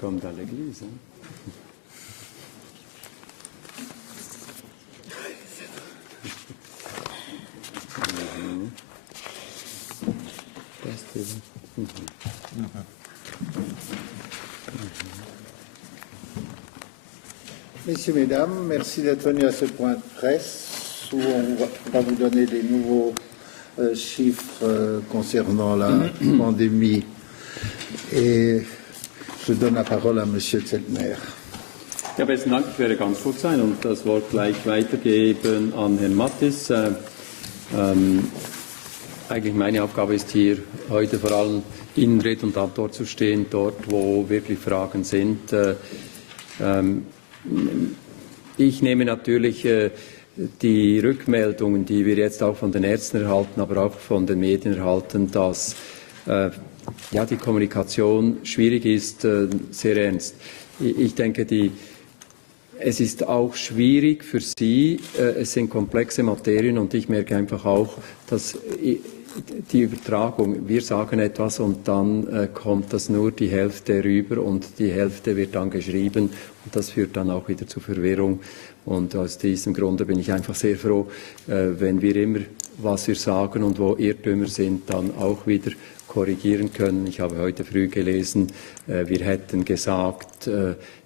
Comme dans l'église. Hein? Messieurs, Mesdames, merci d'être venus à ce point de presse où on va vous donner des nouveaux chiffres concernant la Pandemie. Et je donne la parole à Monsieur Zeltner. Ja, besten Dank. Ich werde ganz kurz sein und das Wort gleich weitergeben an Herrn Mattis. Eigentlich meine Aufgabe ist hier heute vor allem in Rede und Antwort zu stehen, dort wo wirklich Fragen sind. Ich nehme natürlich die Rückmeldungen, die wir jetzt auch von den Ärzten erhalten, aber auch von den Medien erhalten, dass die Kommunikation schwierig ist, sehr ernst. Ich denke, es ist auch schwierig für Sie, es sind komplexe Materien und ich merke einfach auch, dass die Übertragung, wir sagen etwas und dann kommt das nur die Hälfte rüber und die Hälfte wird dann geschrieben und das führt dann auch wieder zu Verwirrung. Und aus diesem Grunde bin ich einfach sehr froh, wenn wir immer, was wir sagen und wo Irrtümer sind, dann auch wieder korrigieren können. Ich habe heute früh gelesen, wir hätten gesagt,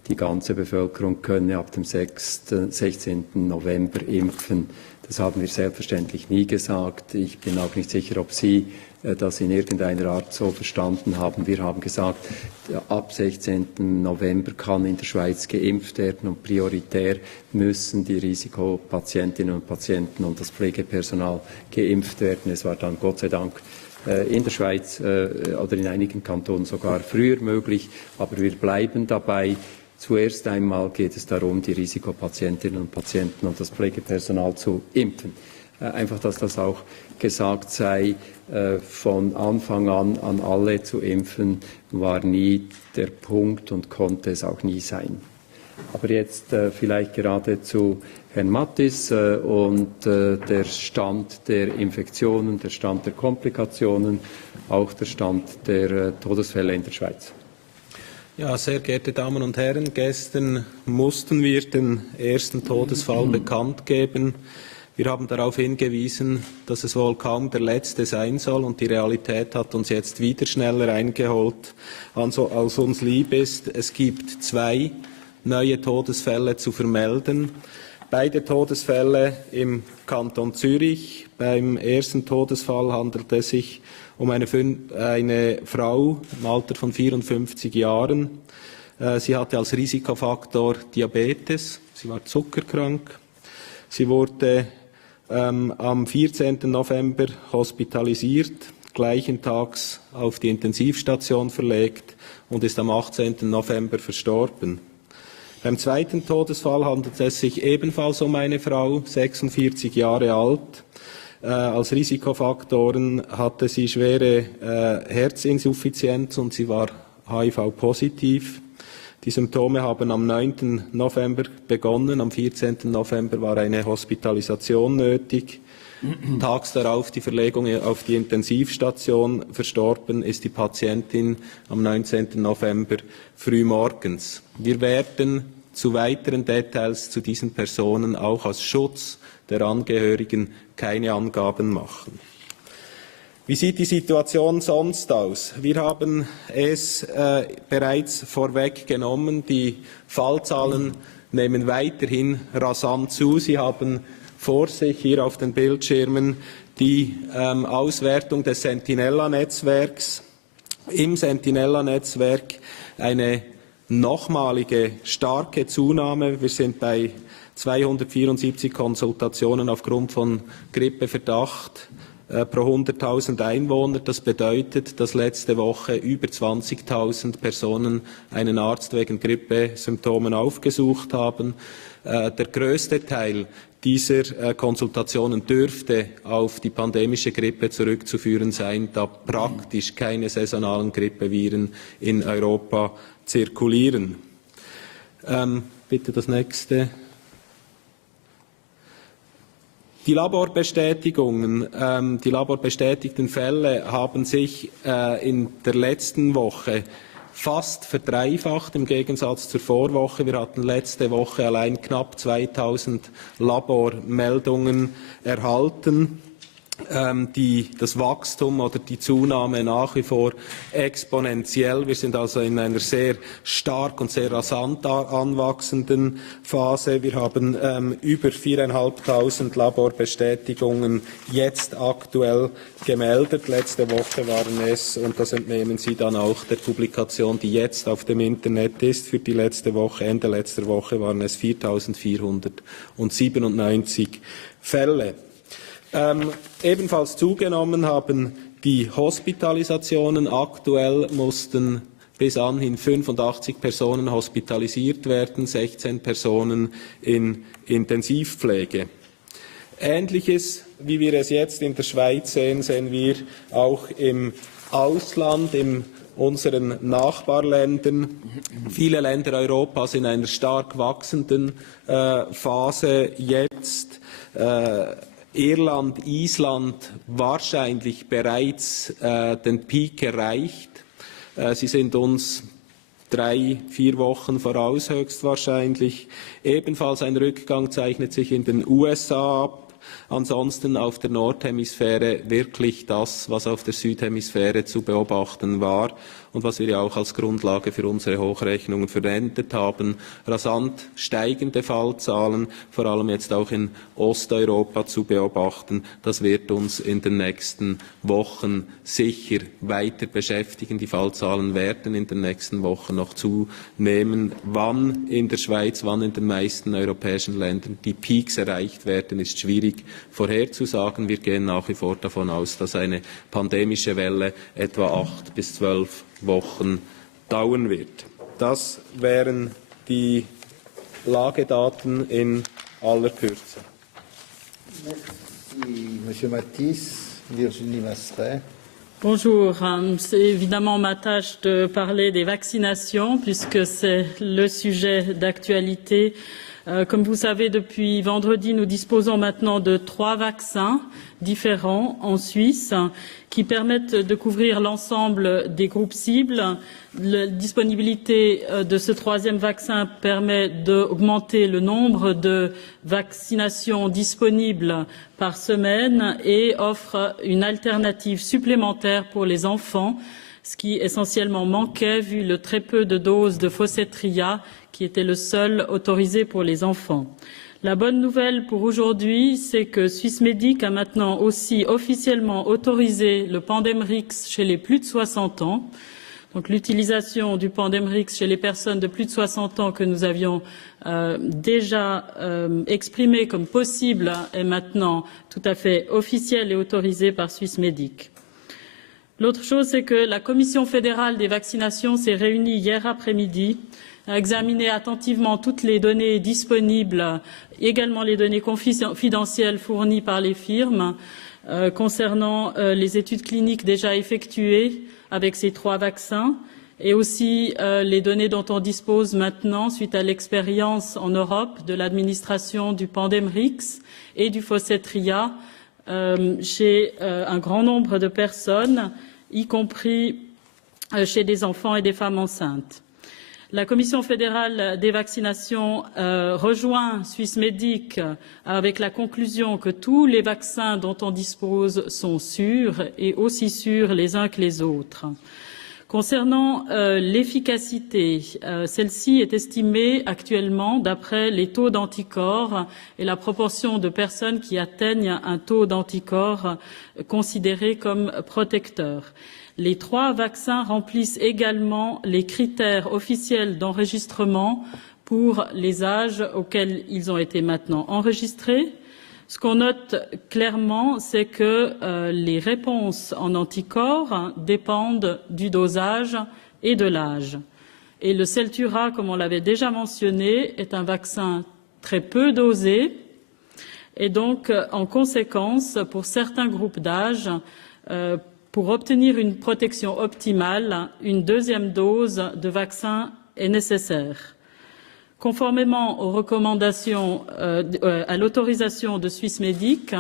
die ganze Bevölkerung könne ab dem 16. November impfen. Das haben wir selbstverständlich nie gesagt. Ich bin auch nicht sicher, ob Sie das in irgendeiner Art so verstanden haben. Wir haben gesagt, ab 16. November kann in der Schweiz geimpft werden und prioritär müssen die Risikopatientinnen und Patienten und das Pflegepersonal geimpft werden. Es war dann Gott sei Dank in der Schweiz oder in einigen Kantonen sogar früher möglich, aber wir bleiben dabei. Zuerst einmal geht es darum, die Risikopatientinnen und Patienten und das Pflegepersonal zu impfen. Einfach, dass das auch gesagt sei, von Anfang an alle zu impfen, war nie der Punkt und konnte es auch nie sein. Aber jetzt vielleicht gerade zu Herrn Mattis und der Stand der Infektionen, der Stand der Komplikationen, auch der Stand der Todesfälle in der Schweiz. Ja, sehr geehrte Damen und Herren, gestern mussten wir den ersten Todesfall bekannt geben. Wir haben darauf hingewiesen, dass es wohl kaum der letzte sein soll und die Realität hat uns jetzt wieder schneller eingeholt, als uns lieb ist. Es gibt 2 neue Todesfälle zu vermelden. Beide Todesfälle im Kanton Zürich. Beim ersten Todesfall handelt es sich um eine Frau im Alter von 54 Jahren. Sie hatte als Risikofaktor Diabetes, sie war zuckerkrank. Sie wurde am 14. November hospitalisiert, gleichen Tags auf die Intensivstation verlegt und ist am 18. November verstorben. Beim zweiten Todesfall handelt es sich ebenfalls um eine Frau, 46 Jahre alt. Als Risikofaktoren hatte sie schwere Herzinsuffizienz und sie war HIV-positiv. Die Symptome haben am 9. November begonnen, am 14. November war eine Hospitalisation nötig. Tags darauf die Verlegung auf die Intensivstation. Verstorben ist die Patientin am 19. November frühmorgens. Wir werden zu weiteren Details zu diesen Personen auch aus Schutz der Angehörigen keine Angaben machen. Wie sieht die Situation sonst aus? Wir haben es bereits vorweggenommen. Die Fallzahlen nehmen weiterhin rasant zu. Sie haben vor sich hier auf den Bildschirmen die Auswertung des Sentinella-Netzwerks. Im Sentinella-Netzwerk eine nochmalige starke Zunahme. Wir sind bei 274 Konsultationen aufgrund von Grippeverdacht pro 100.000 Einwohner. Das bedeutet, dass letzte Woche über 20.000 Personen einen Arzt wegen Grippesymptomen aufgesucht haben. Der größte Teil dieser Konsultationen dürfte auf die pandemische Grippe zurückzuführen sein, da praktisch keine saisonalen Grippeviren in Europa zirkulieren. Bitte das nächste. Die Laborbestätigungen, die laborbestätigten Fälle haben sich in der letzten Woche fast verdreifacht im Gegensatz zur Vorwoche. Wir hatten letzte Woche allein knapp 2000 Labormeldungen erhalten. Das Wachstum oder die Zunahme nach wie vor exponentiell. Wir sind also in einer sehr stark und sehr rasant anwachsenden Phase. Wir haben über 4.500 Laborbestätigungen jetzt aktuell gemeldet. Letzte Woche waren es, und das entnehmen Sie dann auch der Publikation, die jetzt auf dem Internet ist, für die letzte Woche, Ende letzter Woche waren es 4.497 Fälle. Ebenfalls zugenommen haben die Hospitalisationen. Aktuell mussten bis anhin 85 Personen hospitalisiert werden, 16 Personen in Intensivpflege. Ähnliches, wie wir es jetzt in der Schweiz sehen, sehen wir auch im Ausland, in unseren Nachbarländern. Viele Länder Europas in einer stark wachsenden Phase jetzt. Irland, Island wahrscheinlich bereits den Peak erreicht. Sie sind uns 3-4 Wochen voraus höchstwahrscheinlich. Ebenfalls ein Rückgang zeichnet sich in den USA ab. Ansonsten auf der Nordhemisphäre wirklich das, was auf der Südhemisphäre zu beobachten war und was wir ja auch als Grundlage für unsere Hochrechnungen verwendet haben. Rasant steigende Fallzahlen, vor allem jetzt auch in Osteuropa zu beobachten. Das wird uns in den nächsten Wochen sicher weiter beschäftigen. Die Fallzahlen werden in den nächsten Wochen noch zunehmen. Wann in der Schweiz, wann in den meisten europäischen Ländern die Peaks erreicht werden, ist schwierig vorherzusagen. Wir gehen nach wie vor davon aus, dass eine pandemische Welle etwa 8 bis 12 Wochen dauern wird. Das wären die Lagedaten in aller Kürze. Merci, Monsieur Matisse. Virginie Mastret. Bonjour, c'est évidemment ma tâche de parler des vaccinations puisque c'est le sujet d'actualité. Comme vous savez, depuis vendredi, nous disposons maintenant de 3 vaccins différents en Suisse qui permettent de couvrir l'ensemble des groupes cibles. La disponibilité de ce 3e vaccin permet d'augmenter le nombre de vaccinations disponibles par semaine et offre une alternative supplémentaire pour les enfants, ce qui essentiellement manquait vu le très peu de doses de Faucetria qui était le seul autorisé pour les enfants. La bonne nouvelle pour aujourd'hui, c'est que Swissmedic a maintenant aussi officiellement autorisé le Pandemrix chez les plus de 60 ans. Donc l'utilisation du Pandemrix chez les personnes de plus de 60 ans que nous avions déjà exprimé comme possible est maintenant tout à fait officielle et autorisée par Swissmedic. L'autre chose, c'est que la Commission fédérale des vaccinations s'est réunie hier après-midi, a examiné attentivement toutes les données disponibles, également les données confidentielles fournies par les firmes, concernant les études cliniques déjà effectuées avec ces 3 vaccins, et aussi les données dont on dispose maintenant suite à l'expérience en Europe de l'administration du Pandemrix et du Faucetria chez un grand nombre de personnes, y compris chez des enfants et des femmes enceintes. La Commission fédérale des vaccinations rejoint Swissmedic avec la conclusion que tous les vaccins dont on dispose sont sûrs et aussi sûrs les uns que les autres. Concernant l'efficacité, celle-ci est estimée actuellement d'après les taux d'anticorps et la proportion de personnes qui atteignent un taux d'anticorps considéré comme protecteur. Les 3 vaccins remplissent également les critères officiels d'enregistrement pour les âges auxquels ils ont été maintenant enregistrés. Ce qu'on note clairement, c'est que les réponses en anticorps dépendent du dosage et de l'âge. Et le Celtura, comme on l'avait déjà mentionné, est un vaccin très peu dosé. Et donc, en conséquence, pour certains groupes d'âge, pour obtenir une protection optimale, une deuxième dose de vaccin est nécessaire. Conformément aux recommandations, à l'autorisation de Swissmedic,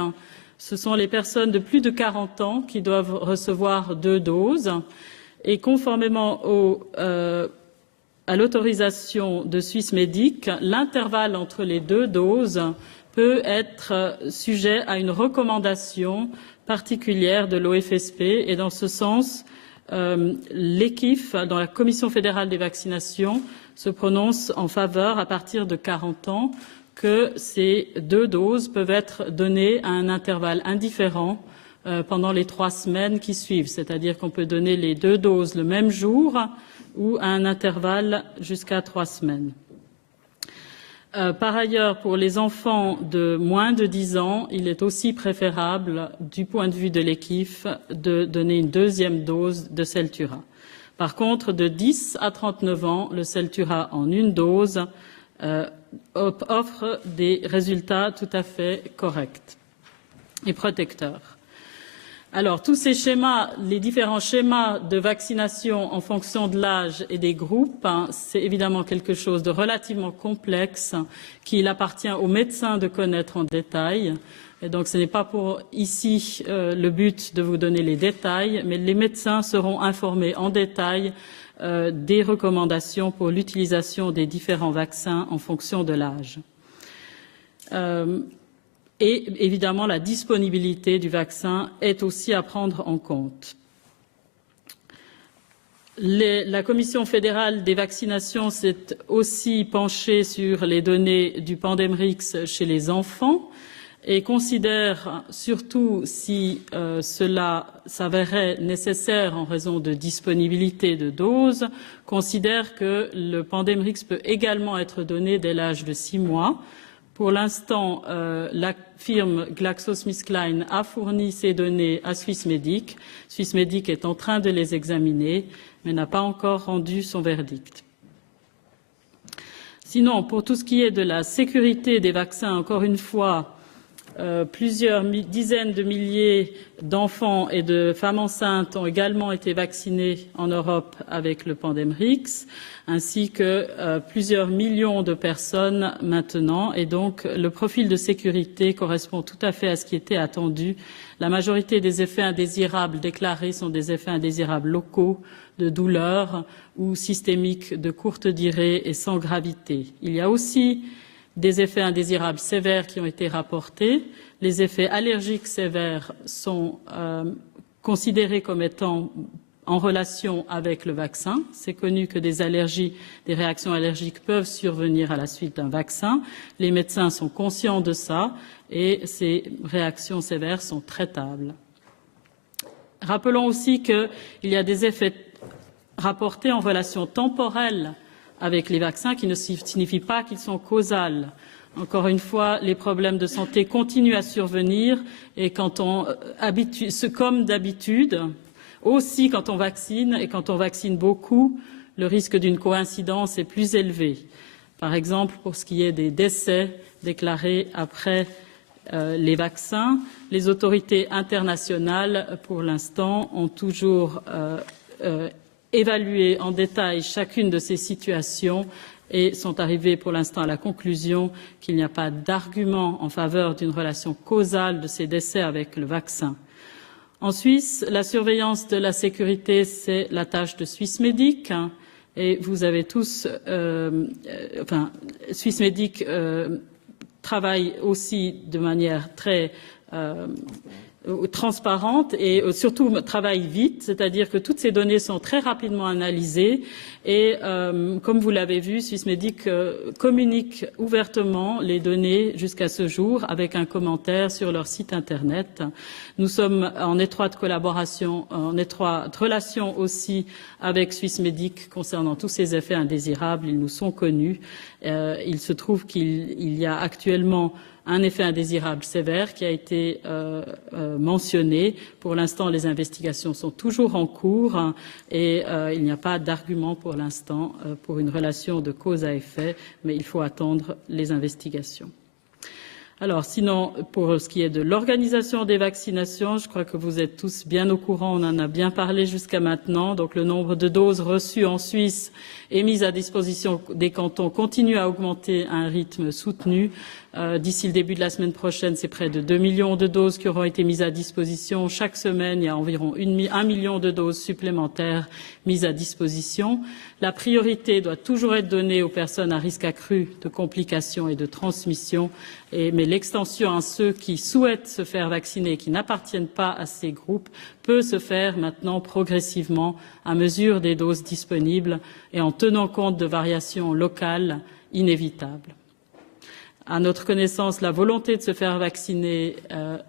ce sont les personnes de plus de 40 ans qui doivent recevoir 2 doses. Et conformément à l'autorisation de Swissmedic, l'intervalle entre les 2 doses peut être sujet à une recommandation particulière de l'OFSP. Et dans ce sens, l'EQIF, dans la Commission fédérale des vaccinations, se prononce en faveur, à partir de 40 ans, que ces 2 doses peuvent être données à un intervalle indifférent pendant les 3 semaines qui suivent. C'est-à-dire qu'on peut donner les 2 doses le même jour ou à un intervalle jusqu'à 3 semaines. Par ailleurs, pour les enfants de moins de 10 ans, il est aussi préférable, du point de vue de l'EQIF, de donner une deuxième dose de Celtura. Par contre, de 10 à 39 ans, le Celtura en une dose offre des résultats tout à fait corrects et protecteurs. Alors, tous ces schémas, les différents schémas de vaccination en fonction de l'âge et des groupes, c'est évidemment quelque chose de relativement complexe qu'il appartient aux médecins de connaître en détail. Et donc, ce n'est pas pour ici le but de vous donner les détails, mais les médecins seront informés en détail des recommandations pour l'utilisation des différents vaccins en fonction de l'âge. Et évidemment, la disponibilité du vaccin est aussi à prendre en compte. La Commission fédérale des vaccinations s'est aussi penchée sur les données du Pandemrix chez les enfants et considère, surtout si cela s'avérait nécessaire en raison de disponibilité de doses, considère que le Pandemrix peut également être donné dès l'âge de 6 mois. Pour l'instant, la firme GlaxoSmithKline a fourni ces données à Swissmedic. Swissmedic est en train de les examiner, mais n'a pas encore rendu son verdict. Sinon, pour tout ce qui est de la sécurité des vaccins, encore une fois, plusieurs dizaines de milliers d'enfants et de femmes enceintes ont également été vaccinés en Europe avec le Pandemrix, ainsi que plusieurs millions de personnes maintenant. Et donc, le profil de sécurité correspond tout à fait à ce qui était attendu. La majorité des effets indésirables déclarés sont des effets indésirables locaux, de douleur ou systémiques de courte durée et sans gravité. Il y a aussi des effets indésirables sévères qui ont été rapportés. Les effets allergiques sévères sont considérés comme étant en relation avec le vaccin. C'est connu que des réactions allergiques peuvent survenir à la suite d'un vaccin. Les médecins sont conscients de ça et ces réactions sévères sont traitables. Rappelons aussi qu'il y a des effets rapportés en relation temporelle avec les vaccins qui ne signifient pas qu'ils sont causals. Encore une fois, les problèmes de santé continuent à survenir et comme d'habitude, aussi quand on vaccine et quand on vaccine beaucoup, le risque d'une coïncidence est plus élevé. Par exemple, pour ce qui est des décès déclarés après les vaccins, les autorités internationales, pour l'instant, ont toujours évalué en détail chacune de ces situations et sont arrivés pour l'instant à la conclusion qu'il n'y a pas d'argument en faveur d'une relation causale de ces décès avec le vaccin. En Suisse, la surveillance de la sécurité, c'est la tâche de Swissmedic. Et vous avez tous, Swissmedic travaille aussi de manière très transparente et surtout travaille vite, c'est-à-dire que toutes ces données sont très rapidement analysées et comme vous l'avez vu, Swissmedic communique ouvertement les données jusqu'à ce jour avec un commentaire sur leur site internet. Nous sommes en étroite collaboration, en étroite relation aussi avec Swissmedic concernant tous ces effets indésirables. Ils nous sont connus. Il se trouve qu'il y a actuellement un effet indésirable sévère qui a été mentionné. Pour l'instant, les investigations sont toujours en cours et il n'y a pas d'argument pour l'instant pour une relation de cause à effet, mais il faut attendre les investigations. Alors, sinon, pour ce qui est de l'organisation des vaccinations, je crois que vous êtes tous bien au courant, on en a bien parlé jusqu'à maintenant. Donc, le nombre de doses reçues en Suisse et mises à disposition des cantons continue à augmenter à un rythme soutenu. D'ici le début de la semaine prochaine, c'est près de 2 millions de doses qui auront été mises à disposition. Chaque semaine, il y a environ 1 million de doses supplémentaires mises à disposition. La priorité doit toujours être donnée aux personnes à risque accru de complications et de transmission, mais l'extension à ceux qui souhaitent se faire vacciner et qui n'appartiennent pas à ces groupes peut se faire maintenant progressivement à mesure des doses disponibles et en tenant compte de variations locales inévitables. À notre connaissance, la volonté de se faire vacciner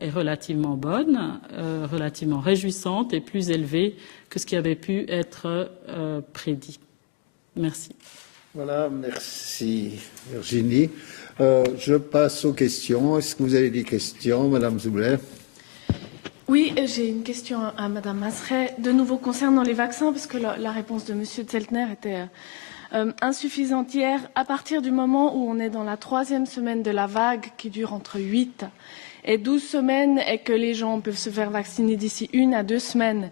est relativement bonne, relativement réjouissante et plus élevée que ce qui avait pu être prédit. Merci. Voilà, merci Virginie. Je passe aux questions. Est-ce que vous avez des questions, Madame Zoublet? Oui, j'ai une question à Madame Masseray, de nouveau concernant les vaccins, parce que la réponse de Monsieur Zeltner était insuffisante hier. À partir du moment où on est dans la 3e semaine de la vague, qui dure entre 8 et 12 semaines, et que les gens peuvent se faire vacciner d'ici 1 à 2 semaines,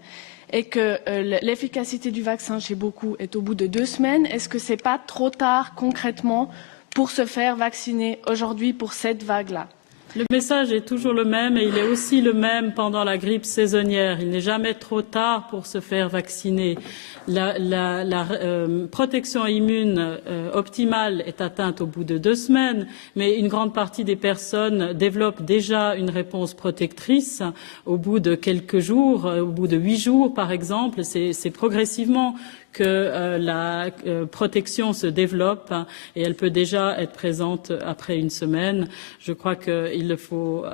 et que l'efficacité du vaccin chez beaucoup est au bout de 2 semaines, est-ce que c'est pas trop tard concrètement pour se faire vacciner aujourd'hui pour cette vague-là? Le message est toujours le même et il est aussi le même pendant la grippe saisonnière. Il n'est jamais trop tard pour se faire vacciner. La protection immune optimale est atteinte au bout de 2 semaines, mais une grande partie des personnes développent déjà une réponse protectrice au bout de quelques jours, au bout de 8 jours par exemple. C'est progressivement que la protection se développe et elle peut déjà être présente après 1 semaine. Je crois qu'il ne faut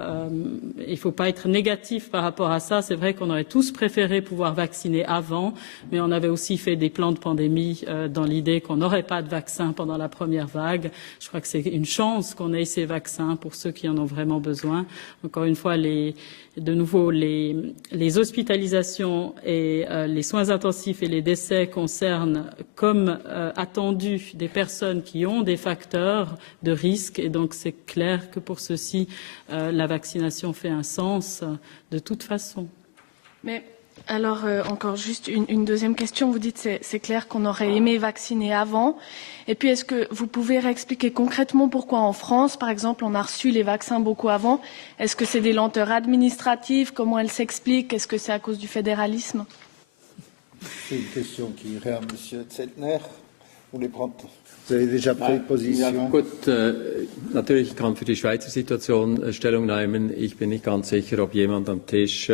pas être négatif par rapport à ça. C'est vrai qu'on aurait tous préféré pouvoir vacciner avant, mais on avait aussi fait des plans de pandémie dans l'idée qu'on n'aurait pas de vaccin pendant la première vague. Je crois que c'est une chance qu'on ait ces vaccins pour ceux qui en ont vraiment besoin. Encore une fois, les hospitalisations et les soins intensifs et les décès concernent, comme attendu, des personnes qui ont des facteurs de risque. Et donc, c'est clair que pour ceux-ci, la vaccination fait un sens de toute façon. Mais alors, encore juste une deuxième question. Vous dites c'est clair qu'on aurait aimé vacciner avant. Et puis, est-ce que vous pouvez réexpliquer concrètement pourquoi en France, par exemple, on a reçu les vaccins beaucoup avant? Est-ce que c'est des lenteurs administratives? Comment elles s'expliquent? Est-ce que c'est à cause du fédéralisme? C'est une question qui irait à M. Zeltner. Vous voulez prendre? Vous avez déjà pris position? Ja, gut, natürlich kann für die Schweizer Situation Stellung nehmen. Ich bin nicht ganz sicher, ob jemand am Tisch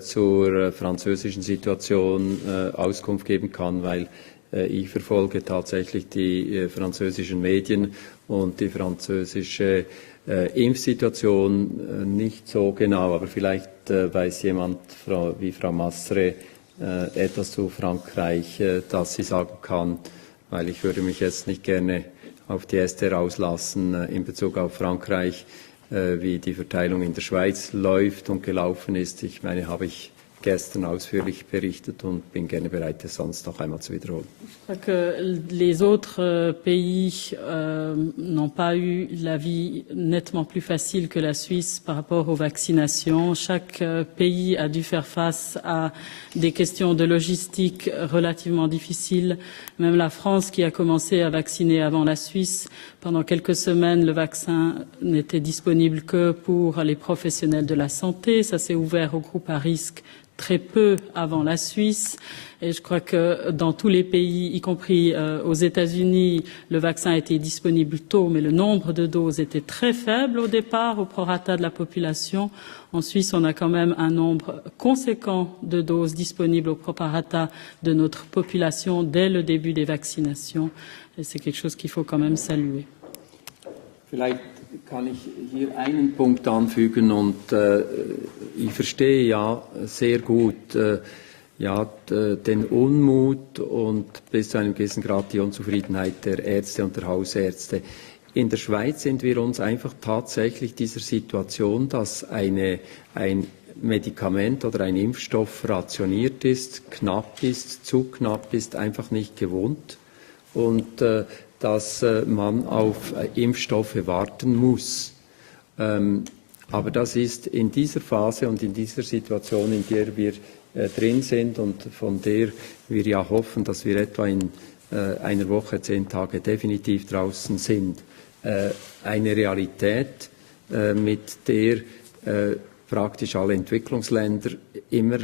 zur französischen Situation Auskunft geben kann, weil ich verfolge tatsächlich die französischen Medien und die französische Impfsituation nicht so genau. Aber vielleicht weiß jemand wie Frau Masseray etwas zu Frankreich, das sie sagen kann. Weil ich würde mich jetzt nicht gerne auf die Äste rauslassen in Bezug auf Frankreich, wie die Verteilung in der Schweiz läuft und gelaufen ist. Ich meine, habe ich gestern ausführlich berichtet und bin gerne bereit, es sonst noch einmal zu wiederholen. Je crois que les autres pays n'ont pas eu la vie nettement plus facile que la Suisse par rapport aux vaccinations. Chaque pays a dû faire face à des questions de logistique relativement difficiles. Même la France, qui a commencé à vacciner avant la Suisse, pendant quelques semaines, le vaccin n'était disponible que pour les professionnels de la santé. Ça s'est ouvert aux groupes à risque très peu avant la Suisse. Et je crois que dans tous les pays, y compris aux États-Unis, le vaccin était disponible tôt, mais le nombre de doses était très faible au départ, au prorata de la population. En Suisse, on a quand même un nombre conséquent de doses disponibles au prorata de notre population dès le début des vaccinations. Et c'est quelque chose qu'il faut quand même saluer. Vielleicht kann ich hier einen Punkt anfügen und ich verstehe ja sehr gut den Unmut und bis zu einem gewissen Grad die Unzufriedenheit der Ärzte und der Hausärzte. in der Schweiz sind wir uns einfach tatsächlich dieser Situation, dass ein Medikament oder ein Impfstoff rationiert ist, knapp ist, zu knapp ist, einfach nicht gewohnt und dass man auf Impfstoffe warten muss. Aber das ist in dieser Phase und in dieser Situation, in der wir drin sind und von der wir ja hoffen, dass wir etwa in einer Woche, 10 Tage definitiv draußen sind, eine Realität, mit der praktisch alle Entwicklungsländer immer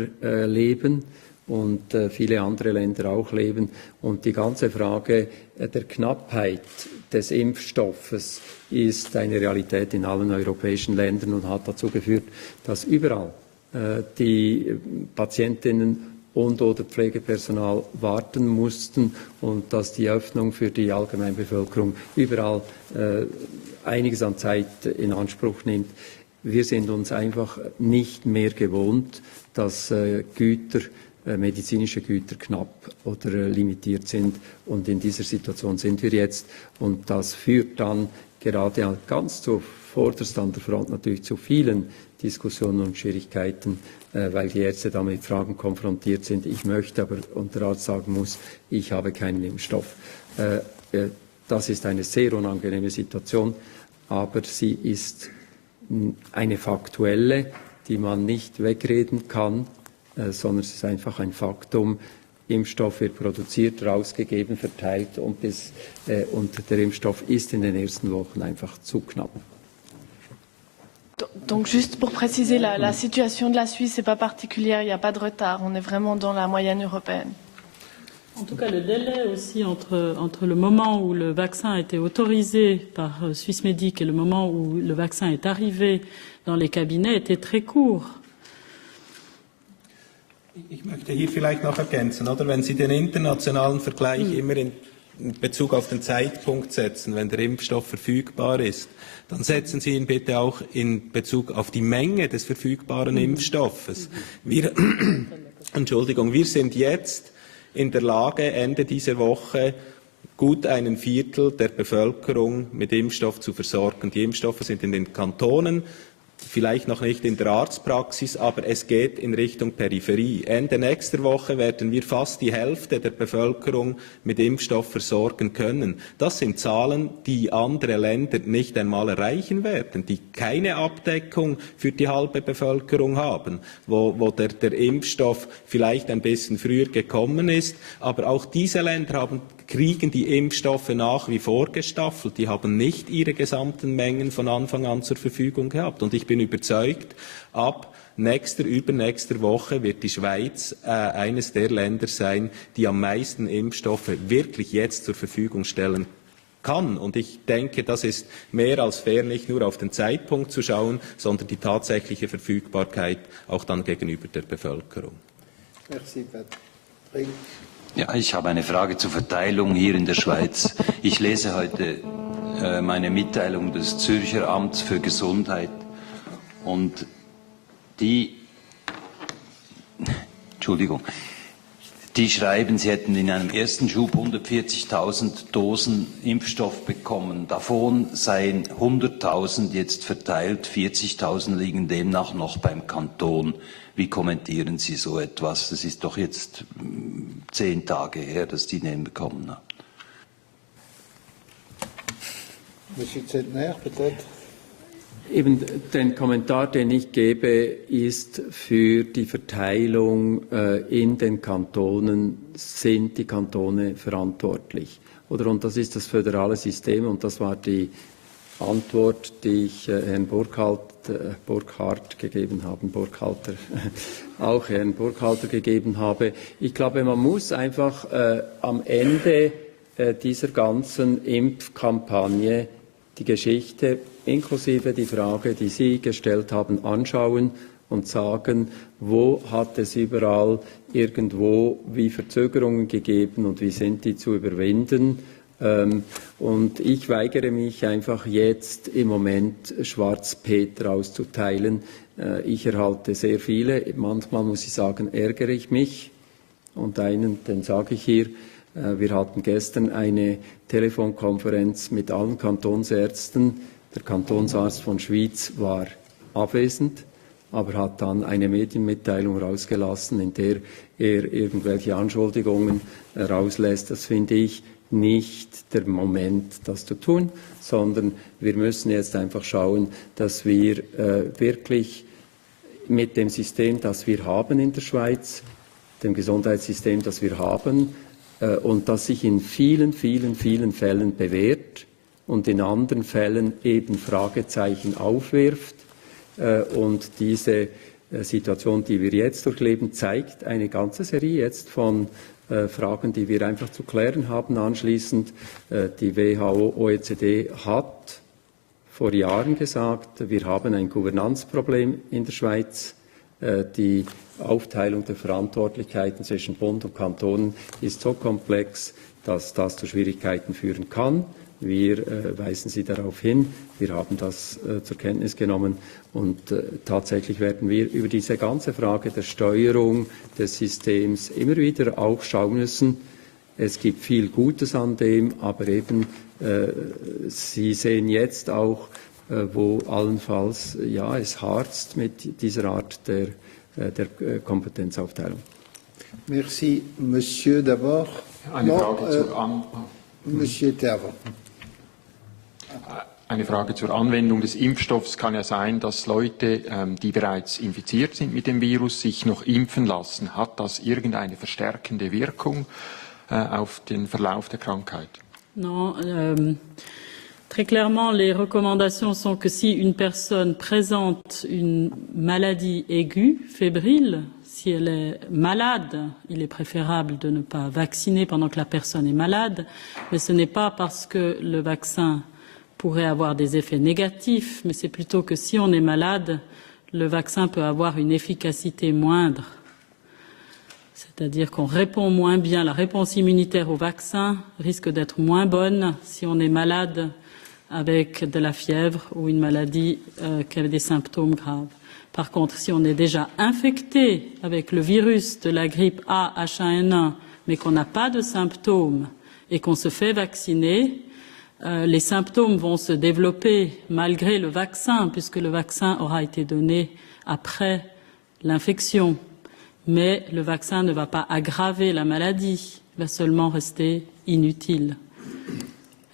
leben und viele andere Länder auch leben. Und die ganze Frage der Knappheit des Impfstoffes ist eine Realität in allen europäischen Ländern und hat dazu geführt, dass überall die Patientinnen und/oder Pflegepersonal warten mussten und dass die Öffnung für die Allgemeinbevölkerung überall einiges an Zeit in Anspruch nimmt. Wir sind uns einfach nicht mehr gewohnt, dass medizinische Güter knapp oder limitiert sind. Und in dieser Situation sind wir jetzt. Und das führt dann gerade ganz zuvorderst an der Front natürlich zu vielen Diskussionen und Schwierigkeiten, weil die Ärzte da mit Fragen konfrontiert sind. Ich möchte aber, und der Arzt sagen muss, ich habe keinen Impfstoff. Das ist eine sehr unangenehme Situation, aber sie ist eine faktuelle, die man nicht wegreden kann, sondern es ist einfach ein Faktum. Impfstoff wird produziert, rausgegeben, verteilt und der Impfstoff ist in den ersten Wochen einfach zu knapp. Donc juste pour préciser, la situation de la Suisse n'est pas particulière, il n'y a pas de retard, on est vraiment dans la moyenne européenne. En tout cas, le délai aussi entre le moment où le vaccin a été autorisé par Swissmedic et le moment où le vaccin est arrivé dans les cabinets était très court. Ich möchte hier vielleicht noch ergänzen, oder? Wenn Sie den internationalen Vergleich immer in Bezug auf den Zeitpunkt setzen, wenn der Impfstoff verfügbar ist, dann setzen Sie ihn bitte auch in Bezug auf die Menge des verfügbaren Impfstoffes. Wir sind jetzt in der Lage, Ende dieser Woche gut 1/4 der Bevölkerung mit Impfstoff zu versorgen. Die Impfstoffe sind in den Kantonen, vielleicht noch nicht in der Arztpraxis, aber es geht in Richtung Peripherie. Ende nächster Woche werden wir fast die Hälfte der Bevölkerung mit Impfstoff versorgen können. Das sind Zahlen, die andere Länder nicht einmal erreichen werden, die keine Abdeckung für die halbe Bevölkerung haben, wo der Impfstoff vielleicht ein bisschen früher gekommen ist. Aber auch diese Länder kriegen die Impfstoffe nach wie vor gestaffelt. Die haben nicht ihre gesamten Mengen von Anfang an zur Verfügung gehabt. Und ich bin überzeugt, ab übernächster Woche wird die Schweiz eines der Länder sein, die am meisten Impfstoffe wirklich jetzt zur Verfügung stellen kann. Und ich denke, das ist mehr als fair, nicht nur auf den Zeitpunkt zu schauen, sondern die tatsächliche Verfügbarkeit auch dann gegenüber der Bevölkerung. Merci, Patrick. Ja, ich habe eine Frage zur Verteilung hier in der Schweiz. Ich lese heute meine Mitteilung des Zürcher Amts für Gesundheit und die schreiben, sie hätten in einem ersten Schub 140.000 Dosen Impfstoff bekommen. Davon seien 100.000 jetzt verteilt, 40.000 liegen demnach noch beim Kanton. Wie kommentieren Sie so etwas? Das ist doch jetzt 10 Tage her, dass die den bekommen haben. Monsieur Zeltner, peut-être? Eben den Kommentar, den ich gebe, ist für die Verteilung in den Kantonen, sind die Kantone verantwortlich. Und das ist das föderale System und das war die Antwort, die ich Herrn Burkhalter gegeben habe. Ich glaube, man muss einfach am Ende dieser ganzen Impfkampagne die Geschichte inklusive die Frage, die Sie gestellt haben, anschauen und sagen, wo hat es überall irgendwo wie Verzögerungen gegeben und wie sind die zu überwinden. Und ich weigere mich einfach jetzt im Moment Schwarzpeter auszuteilen. Ich erhalte sehr viele. Manchmal muss ich sagen, ärgere ich mich. Und einen, den sage ich hier, Wir hatten gestern eine Telefonkonferenz mit allen Kantonsärzten. Der Kantonsarzt von Schwyz war abwesend, aber hat dann eine Medienmitteilung rausgelassen, in der er irgendwelche Anschuldigungen rauslässt. Das finde ich nicht der Moment, das zu tun, sondern wir müssen jetzt einfach schauen, dass wir wirklich mit dem System, das wir haben in der Schweiz, dem Gesundheitssystem, das wir haben, und das sich in vielen Fällen bewährt und in anderen Fällen eben Fragezeichen aufwirft. Und diese Situation, die wir jetzt durchleben, zeigt eine ganze Serie jetzt von Fragen, die wir einfach zu klären haben anschließend. Die WHO, OECD hat vor Jahren gesagt, wir haben ein Gouvernanzproblem in der Schweiz. Die Aufteilung der Verantwortlichkeiten zwischen Bund und Kantonen ist so komplex, dass das zu Schwierigkeiten führen kann. Wir weisen Sie darauf hin. Wir haben das zur Kenntnis genommen und tatsächlich werden wir über diese ganze Frage der Steuerung des Systems immer wieder auch schauen müssen. Es gibt viel Gutes an dem, aber eben Sie sehen jetzt auch, wo allenfalls ja, es harzt mit dieser Art der Kompetenzaufteilung. Merci, Monsieur d'abord. Eine Frage Monsieur Terver. Eine Frage zur Anwendung des Impfstoffs. Kann ja sein, dass Leute, die bereits infiziert sind mit dem Virus, sich noch impfen lassen. Hat das irgendeine verstärkende Wirkung auf den Verlauf der Krankheit? Non. Très clairement, les recommandations sont que si une personne présente une maladie aiguë, fébrile, si elle est malade, il est préférable de ne pas vacciner pendant que la personne est malade, mais ce n'est pas parce que le vaccin pourrait avoir des effets négatifs, mais c'est plutôt que si on est malade, le vaccin peut avoir une efficacité moindre. C'est-à-dire qu'on répond moins bien, la réponse immunitaire au vaccin risque d'être moins bonne si on est malade avec de la fièvre ou une maladie qui a des symptômes graves. Par contre, si on est déjà infecté avec le virus de la grippe A, H1N1, mais qu'on n'a pas de symptômes et qu'on se fait vacciner, les symptômes vont se développer malgré le vaccin, puisque le vaccin aura été donné après l'infection. Mais le vaccin ne va pas aggraver la maladie, il va seulement rester inutile.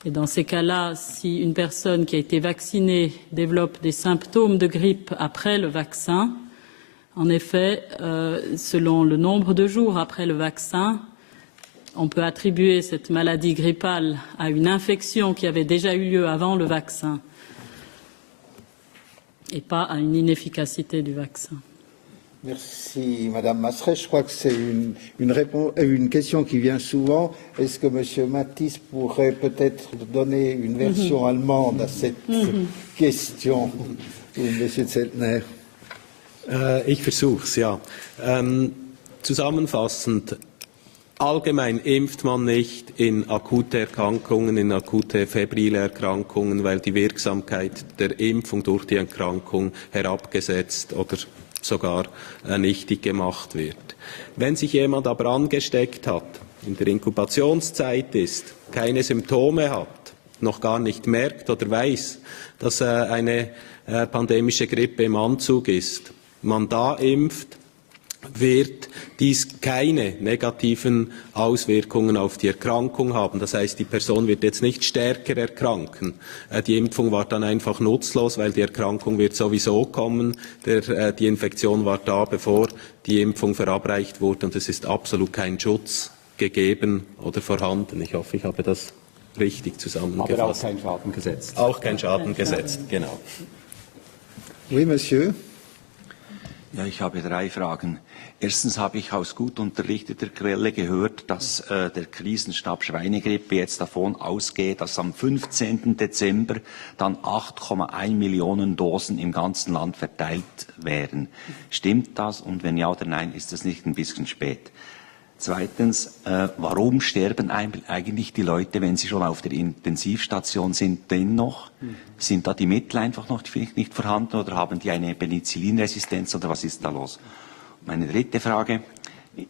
Et dans ces cas-là, si une personne qui a été vaccinée développe des symptômes de grippe après le vaccin, en effet, selon le nombre de jours après le vaccin, on peut attribuer cette maladie grippale à une infection qui avait déjà eu lieu avant le vaccin et pas à une inefficacité du vaccin. Merci, Madame Masseret. Je crois que c'est une question qui vient souvent. Est-ce que Monsieur Mathis pourrait peut-être donner une version allemande à cette question? Monsieur Zeltner. Ich versuch's, ja. Zusammenfassend. Allgemein impft man nicht in akute Erkrankungen, in akute febrile Erkrankungen, weil die Wirksamkeit der Impfung durch die Erkrankung herabgesetzt oder sogar nichtig gemacht wird. Wenn sich jemand aber angesteckt hat, in der Inkubationszeit ist, keine Symptome hat, noch gar nicht merkt oder weiß, dass eine pandemische Grippe im Anzug ist, man da impft, wird dies keine negativen Auswirkungen auf die Erkrankung haben. Das heißt, die Person wird jetzt nicht stärker erkranken. Die Impfung war dann einfach nutzlos, weil die Erkrankung wird sowieso kommen. Die Infektion war da, bevor die Impfung verabreicht wurde, und es ist absolut kein Schutz gegeben oder vorhanden. Ich hoffe, ich habe das richtig zusammengefasst. Aber auch kein Schaden gesetzt. Auch kein Schaden gesetzt, genau. Oui, Monsieur. Ja, ich habe 3 Fragen. Erstens habe ich aus gut unterrichteter Quelle gehört, dass der Krisenstab Schweinegrippe jetzt davon ausgeht, dass am 15. Dezember dann 8,1 Millionen Dosen im ganzen Land verteilt werden. Stimmt das? Und wenn ja oder nein, ist das nicht ein bisschen spät? Zweitens, warum sterben eigentlich die Leute, wenn sie schon auf der Intensivstation sind, dennoch? Sind da die Mittel einfach noch vielleicht nicht vorhanden oder haben die eine Penicillinresistenz oder was ist da los? Meine dritte Frage,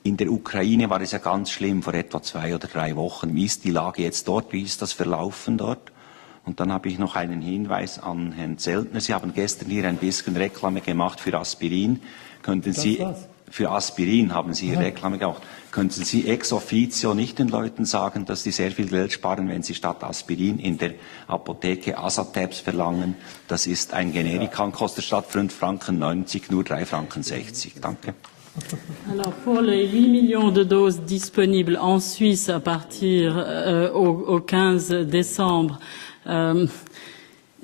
In der Ukraine war es ja ganz schlimm vor etwa 2 oder 3 Wochen. Wie ist die Lage jetzt dort? Wie ist das verlaufen dort? Und dann habe ich noch einen Hinweis an Herrn Zeltner. Sie haben gestern hier ein bisschen Reklame gemacht für Aspirin. Könnten Sie, für Aspirin haben Sie hier Reklame gemacht. Könnten Sie ex officio nicht den Leuten sagen, dass sie sehr viel Geld sparen, wenn sie statt Aspirin in der Apotheke Asatabs verlangen? Das ist ein Generika und kostet statt 5,90 Franken nur 3,60 Franken. Danke. Alors pour les 8 millions de doses disponibles en Suisse à partir au 15 décembre,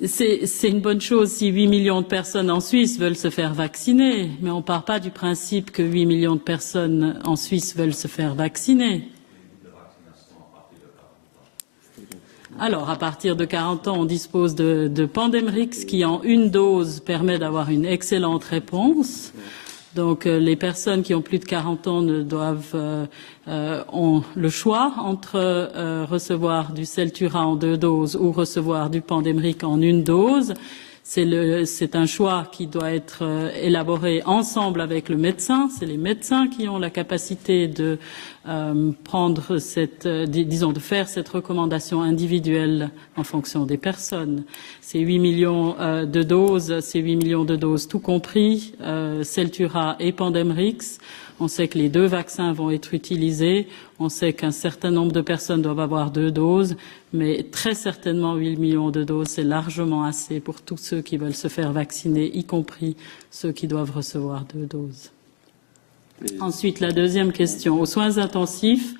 c'est une bonne chose si 8 millions de personnes en Suisse veulent se faire vacciner, mais on ne part pas du principe que 8 millions de personnes en Suisse veulent se faire vacciner. Alors, à partir de 40 ans, on dispose de Pandemrix qui, en une dose, permet d'avoir une excellente réponse. Donc, les personnes qui ont plus de 40 ans ont le choix entre recevoir du Celtura en 2 doses ou recevoir du Pandemrix en 1 dose. C'est un choix qui doit être élaboré ensemble avec le médecin. C'est les médecins qui ont la capacité de prendre de faire cette recommandation individuelle en fonction des personnes. C'est 8 millions de doses, tout compris, Celtura et Pandemrix. On sait que les 2 vaccins vont être utilisés. On sait qu'un certain nombre de personnes doivent avoir 2 doses, mais très certainement 8 millions de doses, c'est largement assez pour tous ceux qui veulent se faire vacciner, y compris ceux qui doivent recevoir 2 doses. Ensuite, la deuxième question. Aux soins intensifs,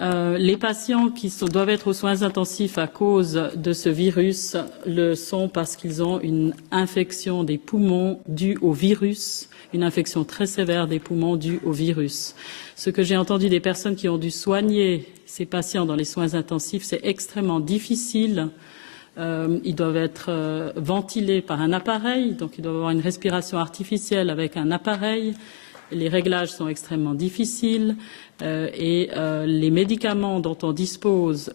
les patients qui doivent être aux soins intensifs à cause de ce virus le sont parce qu'ils ont une infection des poumons due au virus, une infection très sévère des poumons due au virus. Ce que j'ai entendu des personnes qui ont dû soigner ces patients dans les soins intensifs, c'est extrêmement difficile. Ils doivent être ventilés par un appareil, donc ils doivent avoir une respiration artificielle avec un appareil. Les réglages sont extrêmement difficiles et les médicaments dont on dispose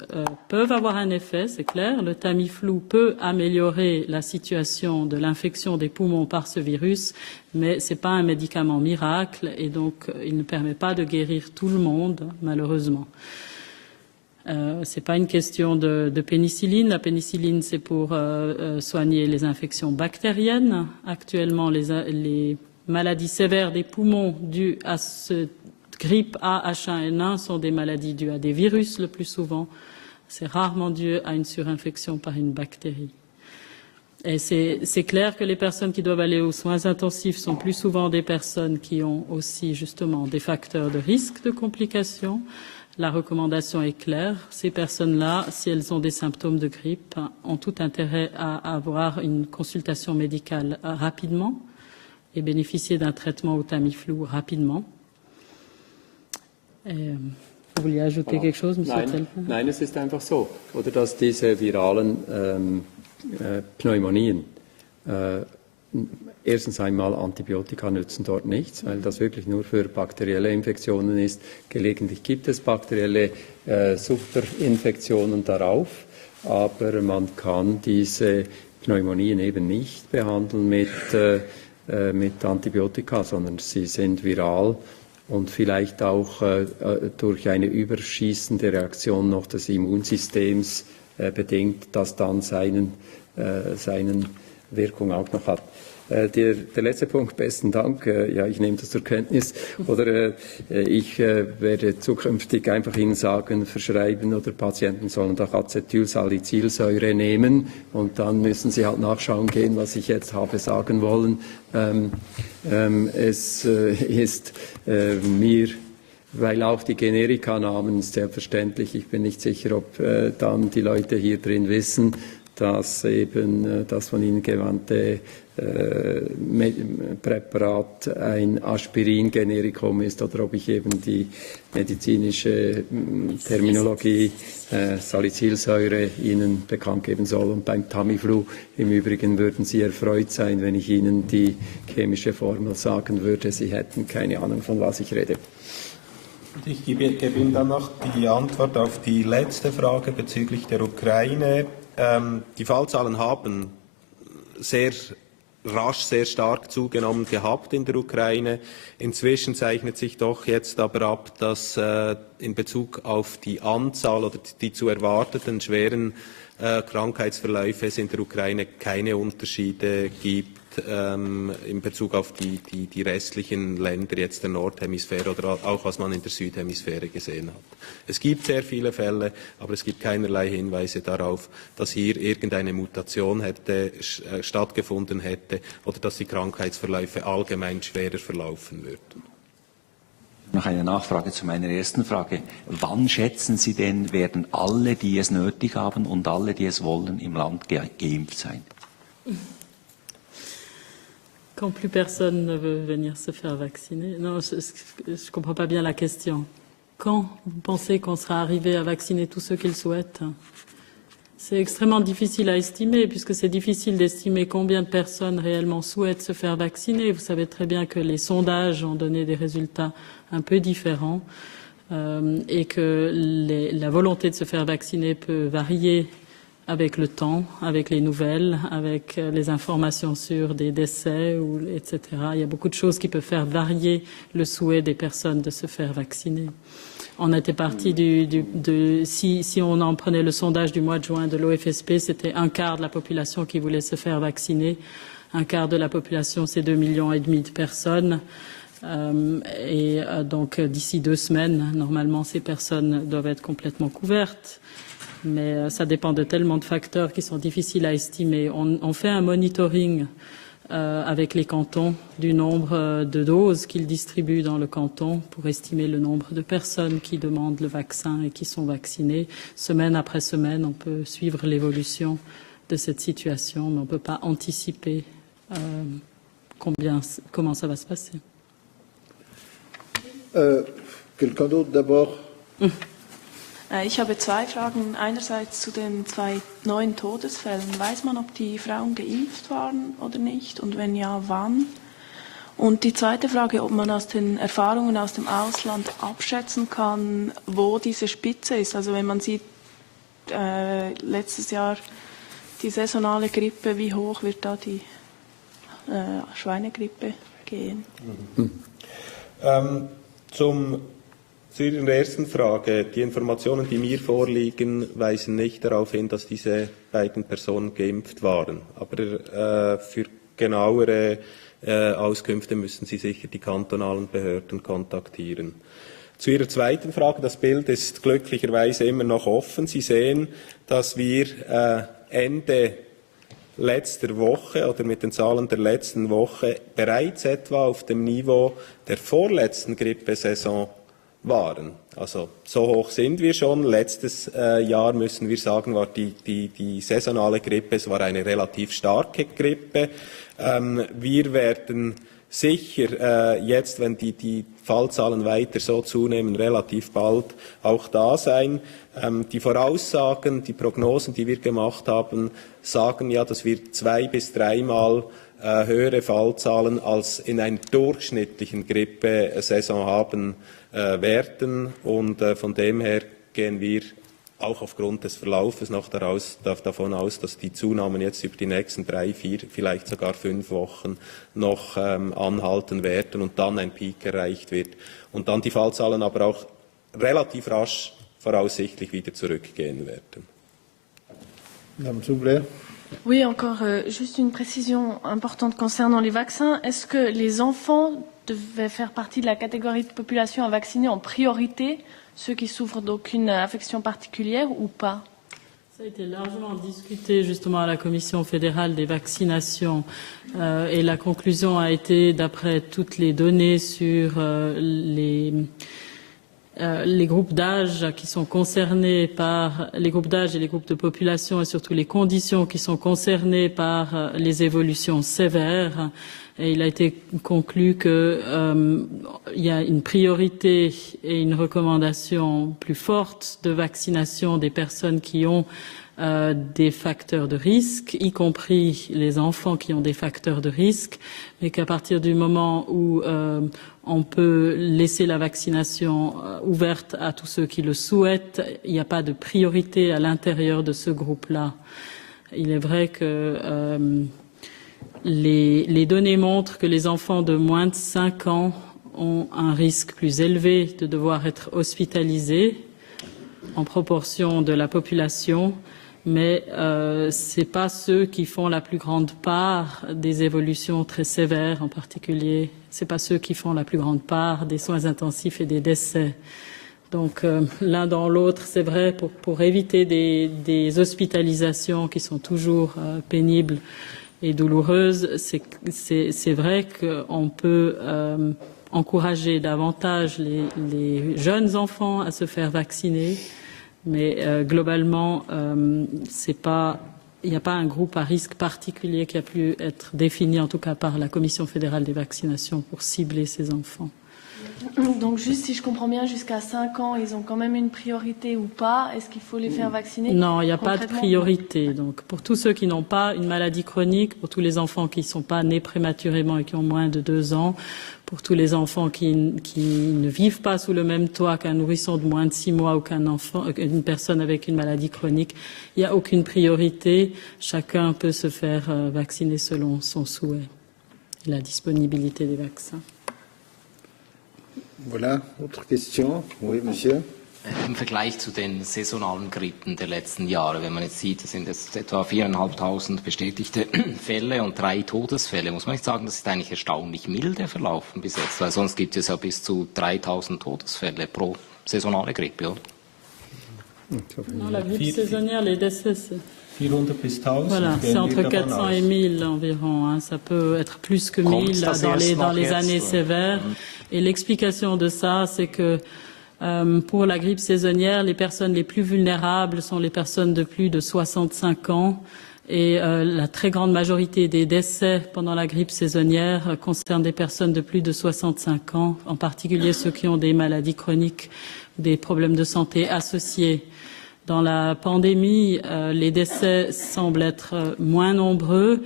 peuvent avoir un effet, c'est clair. Le Tamiflu peut améliorer la situation de l'infection des poumons par ce virus, mais ce n'est pas un médicament miracle et donc il ne permet pas de guérir tout le monde, malheureusement. Ce n'est pas une question de pénicilline. La pénicilline, c'est pour soigner les infections bactériennes. Actuellement, les maladies sévères des poumons dues à ce grippe A, H1N1 sont des maladies dues à des virus le plus souvent. C'est rarement dû à une surinfection par une bactérie. Et c'est clair que les personnes qui doivent aller aux soins intensifs sont plus souvent des personnes qui ont aussi justement des facteurs de risque de complications. La recommandation est claire. Ces personnes-là, si elles ont des symptômes de grippe, ont tout intérêt à avoir une consultation médicale rapidement et bénéficier d'un traitement au Tamiflu rapidement. Vous vouliez ajouter quelque chose, Monsieur Zeltner? Nein, es ist einfach so. Oder dass diese viralen Pneumonien, erstens einmal Antibiotika nützen dort nichts, weil das wirklich nur für bakterielle Infektionen ist. Gelegentlich gibt es bakterielle Superinfektionen darauf, aber man kann diese Pneumonien eben nicht behandeln mit Antibiotika, sondern sie sind viral und vielleicht auch durch eine überschießende Reaktion noch des Immunsystems bedingt, das dann seine Wirkung auch noch hat. Der letzte Punkt, besten Dank. Ja, ich nehme das zur Kenntnis. Oder ich werde zukünftig einfach Ihnen sagen, verschreiben oder Patienten sollen doch Acetylsalicylsäure nehmen und dann müssen Sie halt nachschauen gehen, was ich jetzt habe sagen wollen. Es ist mir, weil auch die Generika-Namen selbstverständlich, ich bin nicht sicher, ob dann die Leute hier drin wissen, dass eben das von Ihnen gewandte Präparat ein Aspirin-Generikum ist oder ob ich eben die medizinische Terminologie Salicylsäure Ihnen bekannt geben soll. Und beim Tamiflu im Übrigen würden Sie erfreut sein, wenn ich Ihnen die chemische Formel sagen würde. Sie hätten keine Ahnung, von was ich rede. Ich gebe Ihnen dann noch die Antwort auf die letzte Frage bezüglich der Ukraine. Die Fallzahlen haben sehr rasch sehr stark zugenommen gehabt in der Ukraine. Inzwischen zeichnet sich doch jetzt aber ab, dass in Bezug auf die Anzahl oder die zu erwarteten schweren Krankheitsverläufe es in der Ukraine keine Unterschiede gibt in Bezug auf die restlichen Länder jetzt der Nordhemisphäre oder auch was man in der Südhemisphäre gesehen hat. Es gibt sehr viele Fälle, aber es gibt keinerlei Hinweise darauf, dass hier irgendeine Mutation stattgefunden hätte oder dass die Krankheitsverläufe allgemein schwerer verlaufen würden. Noch eine Nachfrage zu meiner ersten Frage. Wann schätzen Sie denn, werden alle, die es nötig haben und alle, die es wollen, im Land geimpft sein? Quand plus personne ne veut venir se faire vacciner. Non, je comprends pas bien la question. Quand vous pensez qu'on sera arrivé à vacciner tous ceux qui le souhaitent? C'est extrêmement difficile à estimer, puisque c'est difficile d'estimer combien de personnes réellement souhaitent se faire vacciner. Vous savez très bien que les sondages ont donné des résultats un peu différents et que la volonté de se faire vacciner peut varier avec le temps, avec les nouvelles, avec les informations sur des décès, etc. Il y a beaucoup de choses qui peuvent faire varier le souhait des personnes de se faire vacciner. On était parti si on en prenait le sondage du mois de juin de l'OFSP, c'était un quart de la population qui voulait se faire vacciner. Un quart de la population, c'est 2,5 millions de personnes. Donc, d'ici 2 semaines, normalement, ces personnes doivent être complètement couvertes. Mais ça dépend de tellement de facteurs qui sont difficiles à estimer. On fait un monitoring avec les cantons du nombre de doses qu'ils distribuent dans le canton pour estimer le nombre de personnes qui demandent le vaccin et qui sont vaccinées. Semaine après semaine, on peut suivre l'évolution de cette situation, mais on ne peut pas anticiper comment ça va se passer. Quelqu'un d'autre d'abord? Ich habe 2 Fragen. Einerseits zu den 2 neuen Todesfällen. Weiß man, ob die Frauen geimpft waren oder nicht? Und wenn ja, wann? Und die zweite Frage, ob man aus den Erfahrungen aus dem Ausland abschätzen kann, wo diese Spitze ist. Also wenn man sieht, letztes Jahr die saisonale Grippe, wie hoch wird da die Schweinegrippe gehen? Zu Ihrer ersten Frage. Die Informationen, die mir vorliegen, weisen nicht darauf hin, dass diese beiden Personen geimpft waren. Aber für genauere Auskünfte müssen Sie sicher die kantonalen Behörden kontaktieren. Zu Ihrer zweiten Frage. Das Bild ist glücklicherweise immer noch offen. Sie sehen, dass wir Ende letzter Woche oder mit den Zahlen der letzten Woche bereits etwa auf dem Niveau der vorletzten Grippesaison waren. Also so hoch sind wir schon. Letztes Jahr, müssen wir sagen, war die saisonale Grippe, es war eine relativ starke Grippe. Wir werden sicher jetzt, wenn die Fallzahlen weiter so zunehmen, relativ bald auch da sein. Die Voraussagen, die Prognosen, die wir gemacht haben, sagen ja, dass wir 2- bis 3-mal höhere Fallzahlen als in einer durchschnittlichen Grippesaison haben werden. Und von dem her gehen wir auch aufgrund des Verlaufes noch davon aus, dass die Zunahmen jetzt über die nächsten 3, 4, vielleicht sogar 5 Wochen noch anhalten werden und dann ein Peak erreicht wird. Und dann die Fallzahlen aber auch relativ rasch voraussichtlich wieder zurückgehen werden. Madame Zoubler. Oui, encore juste une précision importante concernant les vaccins. Est-ce que les enfants devaient faire partie de la catégorie de population à vacciner en priorité, ceux qui souffrent d'aucune affection particulière ou pas? Ça a été largement discuté justement à la Commission fédérale des vaccinations et la conclusion a été, d'après toutes les données sur les groupes d'âge qui sont concernés par les groupes d'âge et les groupes de population et surtout les conditions qui sont concernées par les évolutions sévères. Et il a été conclu qu'il y a une priorité et une recommandation plus forte de vaccination des personnes qui ont des facteurs de risque, y compris les enfants qui ont des facteurs de risque, mais qu'à partir du moment où on peut laisser la vaccination ouverte à tous ceux qui le souhaitent, il n'y a pas de priorité à l'intérieur de ce groupe-là. Il est vrai que Les données montrent que les enfants de moins de 5 ans ont un risque plus élevé de devoir être hospitalisés en proportion de la population, mais ce n'est pas ceux qui font la plus grande part des évolutions très sévères en particulier. Ce n'est pas ceux qui font la plus grande part des soins intensifs et des décès. Donc l'un dans l'autre, c'est vrai, pour éviter des hospitalisations qui sont toujours pénibles et douloureuses, c'est vrai qu'on peut encourager davantage les jeunes enfants à se faire vacciner, mais globalement, il n'y a pas un groupe à risque particulier qui a pu être défini, en tout cas par la Commission fédérale des vaccinations, pour cibler ces enfants. Donc juste si je comprends bien, jusqu'à 5 ans, ils ont quand même une priorité ou pas? Est-ce qu'il faut les faire vacciner? Non, il n'y a pas de priorité. Donc pour tous ceux qui n'ont pas une maladie chronique, pour tous les enfants qui ne sont pas nés prématurément et qui ont moins de 2 ans, pour tous les enfants qui ne vivent pas sous le même toit qu'un nourrisson de moins de 6 mois ou qu'une personne avec une maladie chronique, il n'y a aucune priorité. Chacun peut se faire vacciner selon son souhait et la disponibilité des vaccins. Voilà, autre question. Oui, Monsieur. Im Vergleich zu den saisonalen Grippen der letzten Jahre, wenn man jetzt sieht, es sind jetzt etwa 4.500 bestätigte Fälle und 3 Todesfälle, muss man nicht sagen, das ist eigentlich erstaunlich milde verlaufen bis jetzt, weil sonst gibt es ja bis zu 3.000 Todesfälle pro saisonale Grippe, oder? Non, la grippe saisonnière, les décès, c'est 400 bis 1000. Voilà, c'est entre 400 et 1000 environ. Hein. Ça peut être plus que 1000 dans les années sévères. Et l'explication de ça, c'est que pour la grippe saisonnière, les personnes les plus vulnérables sont les personnes de plus de 65 ans. Et la très grande majorité des décès pendant la grippe saisonnière concernent des personnes de plus de 65 ans, en particulier ceux qui ont des maladies chroniques, des problèmes de santé associés. Dans la pandémie, les décès semblent être moins nombreux,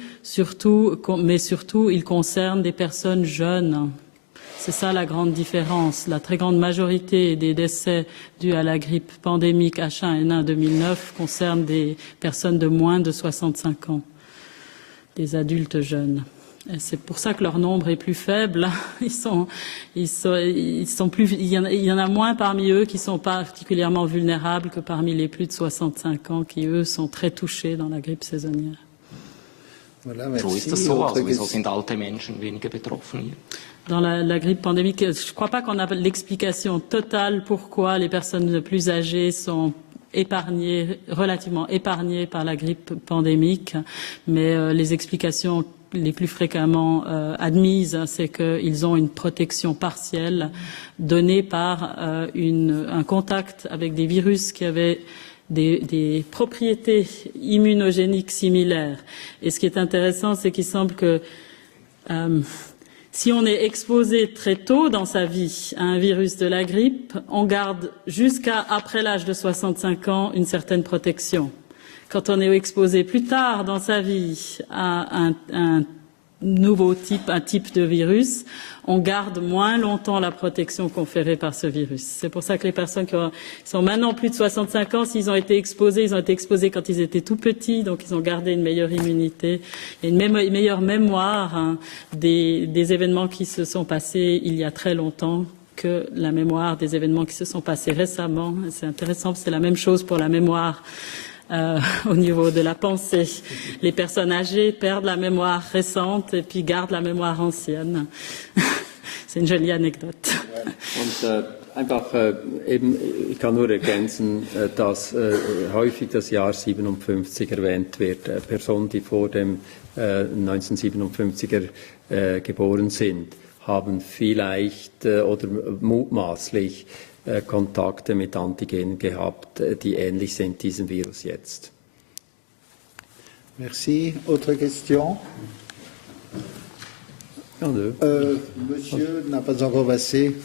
mais surtout, ils concernent des personnes jeunes. C'est ça la grande différence. La très grande majorité des décès dus à la grippe pandémique H1N1 2009 concernent des personnes de moins de 65 ans, des adultes jeunes. Et c'est pour ça que leur nombre est plus faible. Il y en a moins parmi eux qui sont particulièrement vulnérables que parmi les plus de 65 ans qui, eux, sont très touchés dans la grippe saisonnière. Voilà, merci. So ist das so, also wieso sind alte Menschen weniger betroffen hier? Dans la grippe pandémique, je ne crois pas qu'on a l'explication totale pourquoi les personnes plus âgées sont relativement épargnées par la grippe pandémique, mais les explications les plus fréquemment admises, c'est qu'ils ont une protection partielle donnée par un contact avec des virus qui avaient des propriétés immunogéniques similaires. Et ce qui est intéressant, c'est qu'il semble que si on est exposé très tôt dans sa vie à un virus de la grippe, on garde jusqu'à après l'âge de 65 ans une certaine protection. Quand on est exposé plus tard dans sa vie à un type de virus, on garde moins longtemps la protection conférée par ce virus. C'est pour ça que les personnes qui sont maintenant plus de 65 ans, s'ils ont été exposés, quand ils étaient tout petits, donc ils ont gardé une meilleure immunité et une meilleure mémoire des événements qui se sont passés il y a très longtemps que la mémoire des événements qui se sont passés récemment. C'est intéressant, c'est la même chose pour la mémoire. Au niveau de la pensée. Les personnes âgées perdent la mémoire récente et puis gardent la mémoire ancienne. C'est une jolie anecdote. Und einfach ich kann nur ergänzen, dass häufig das Jahr 57 erwähnt wird. Personen, die vor dem 1957er geboren sind, haben vielleicht oder mutmaßlich Kontakte mit Antigenen gehabt, die ähnlich sind diesem Virus jetzt. Merci. Autre question? Monsieur n'a pas encore passé.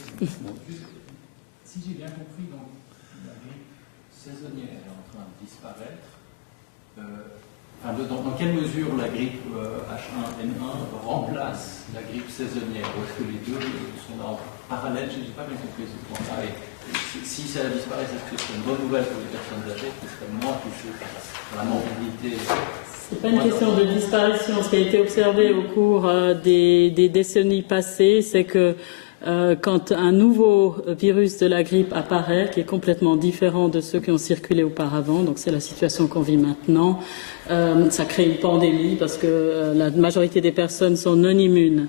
Si j'ai bien compris, donc, la grippe saisonnière est en train de disparaître. Dans quelle mesure la grippe H1N1 remplace la grippe saisonnière? Ou est-ce que les deux sont en parallèle? Je n'ai pas bien compris ce point-là. Si ça disparaît, est-ce que c'est une bonne nouvelle pour les personnes âgées qui seraient moins touchées par la morbidité? C'est pas une question de disparition. Ce qui a été observé au cours des décennies passées, c'est que quand un nouveau virus de la grippe apparaît, qui est complètement différent de ceux qui ont circulé auparavant, donc c'est la situation qu'on vit maintenant, ça crée une pandémie parce que la majorité des personnes sont non immunes.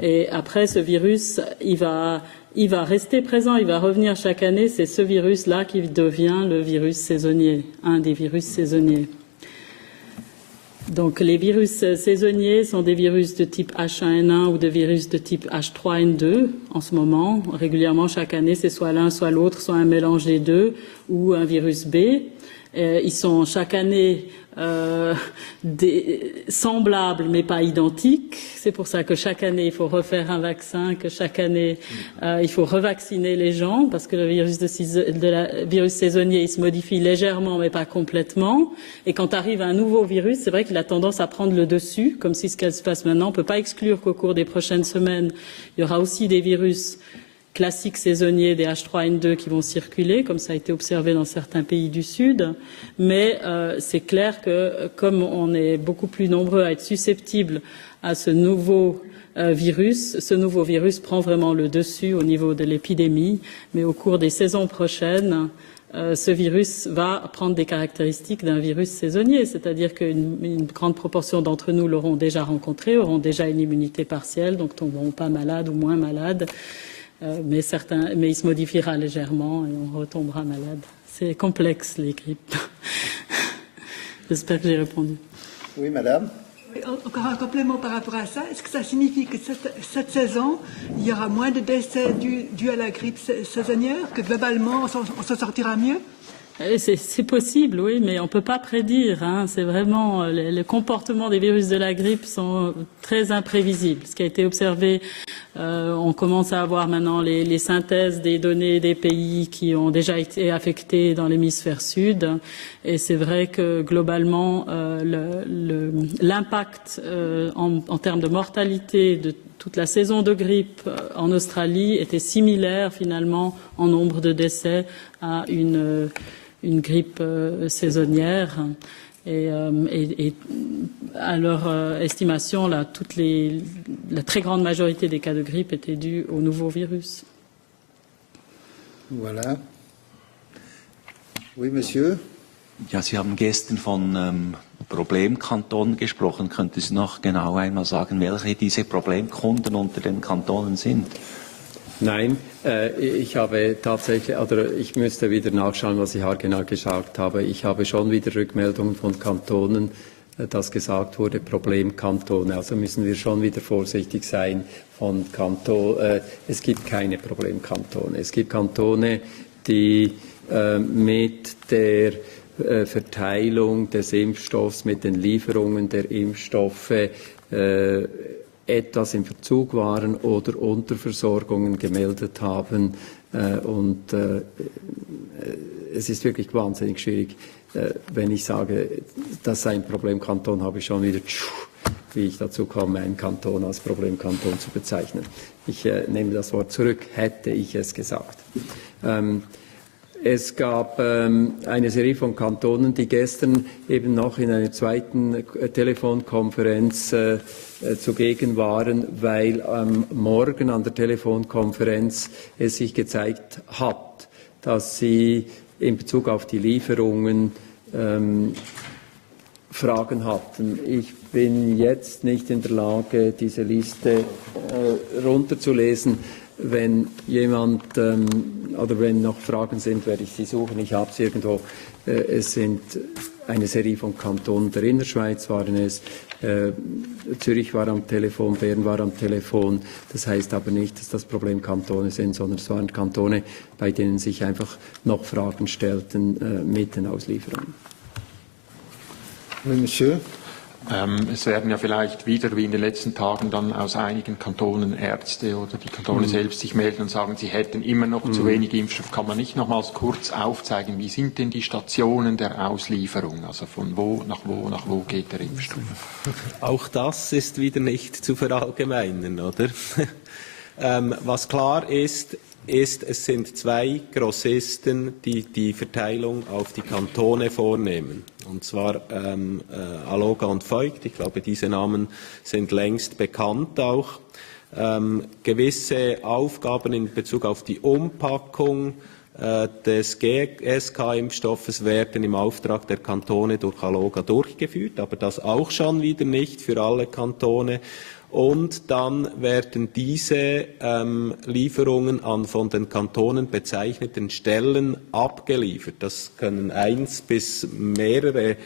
Et après, ce virus, il va rester présent, il va revenir chaque année. C'est ce virus-là qui devient le virus saisonnier, un des virus saisonniers. Donc les virus saisonniers sont des virus de type H1N1 ou de virus de type H3N2 en ce moment. Régulièrement, chaque année, c'est soit l'un, soit l'autre, soit un mélange des deux ou un virus B. Ils sont chaque année semblables mais pas identiques. C'est pour ça que chaque année il faut refaire un vaccin, que chaque année il faut revacciner les gens parce que le virus saisonnier il se modifie légèrement mais pas complètement. Et quand arrive un nouveau virus, c'est vrai qu'il a tendance à prendre le dessus, comme si ce qui se passe maintenant. On ne peut pas exclure qu'au cours des prochaines semaines, il y aura aussi des virus classiques saisonniers des H3N2 qui vont circuler, comme ça a été observé dans certains pays du Sud. Mais c'est clair que comme on est beaucoup plus nombreux à être susceptibles à ce nouveau virus prend vraiment le dessus au niveau de l'épidémie. Mais au cours des saisons prochaines, ce virus va prendre des caractéristiques d'un virus saisonnier, c'est-à-dire qu'une grande proportion d'entre nous l'auront déjà rencontré, auront déjà une immunité partielle, donc tomberont pas malades ou moins malades. Mais il se modifiera légèrement et on retombera malade. C'est complexe, les grippes. J'espère que j'ai répondu. Oui, madame. Encore un complément par rapport à ça. Est-ce que ça signifie que cette saison, il y aura moins de décès dus à la grippe saisonnière, que globalement, on s'en sortira mieux? C'est possible, oui, mais on ne peut pas prédire. C'est vraiment les comportements des virus de la grippe sont très imprévisibles. Ce qui a été observé, on commence à avoir maintenant les synthèses des données des pays qui ont déjà été affectés dans l'hémisphère sud. Et c'est vrai que globalement, l'impact en termes de mortalité de toute la saison de grippe en Australie était similaire finalement en nombre de décès à une grippe saisonnière. Et à leur estimation, la très grande majorité des cas de grippe étaient dus au nouveau virus. Voilà. Oui, monsieur. Ja, Sie haben gestern von Problemkantonen gesprochen. Könnten Sie noch genau einmal sagen, welche diese Problemkunden unter den Kantonen sind? Nein, ich habe tatsächlich, oder ich müsste wieder nachschauen, was ich genau geschaut habe. Ich habe schon wieder Rückmeldungen von Kantonen, dass gesagt wurde, Problemkantone. Also müssen wir schon wieder vorsichtig sein von Kanton. Es gibt keine Problemkantone. Es gibt Kantone, die mit der Verteilung des Impfstoffs, mit den Lieferungen der Impfstoffe etwas im Verzug waren oder Unterversorgungen gemeldet haben. Und es ist wirklich wahnsinnig schwierig, wenn ich sage, das sei ein Problemkanton, habe ich schon wieder, wie ich dazu komme, einen Kanton als Problemkanton zu bezeichnen. Ich nehme das Wort zurück, hätte ich es gesagt. Es gab eine Serie von Kantonen, die gestern eben noch in einer zweiten Telefonkonferenz zugegen waren, weil am Morgen an der Telefonkonferenz es sich gezeigt hat, dass sie in Bezug auf die Lieferungen Fragen hatten. Ich bin jetzt nicht in der Lage, diese Liste runterzulesen. Wenn jemand oder wenn noch Fragen sind, werde ich sie suchen. Ich habe sie irgendwo. Es sind eine Serie von Kantonen der Innerschweiz waren es. Zürich war am Telefon, Bern war am Telefon. Das heißt aber nicht, dass das Problem Kantone sind, sondern es waren Kantone, bei denen sich einfach noch Fragen stellten mit den Auslieferungen. Oui, Monsieur. Es werden ja vielleicht wieder, wie in den letzten Tagen, dann aus einigen Kantonen Ärzte oder die Kantone selbst sich melden und sagen, sie hätten immer noch zu wenig Impfstoff. Kann man nicht nochmals kurz aufzeigen, wie sind denn die Stationen der Auslieferung? Also von wo nach wo geht der Impfstoff? Auch das ist wieder nicht zu verallgemeinern, oder? Was klar ist, ist, es sind zwei Grossisten, die die Verteilung auf die Kantone vornehmen. Und zwar Alloga und Voigt. Ich glaube, diese Namen sind längst bekannt auch. Gewisse Aufgaben in Bezug auf die Umpackung des GSK-Impfstoffes werden im Auftrag der Kantone durch Alloga durchgeführt, aber das auch schon wieder nicht für alle Kantone. Und dann werden diese Lieferungen an von den Kantonen bezeichneten Stellen abgeliefert. Das können 1 bis mehrere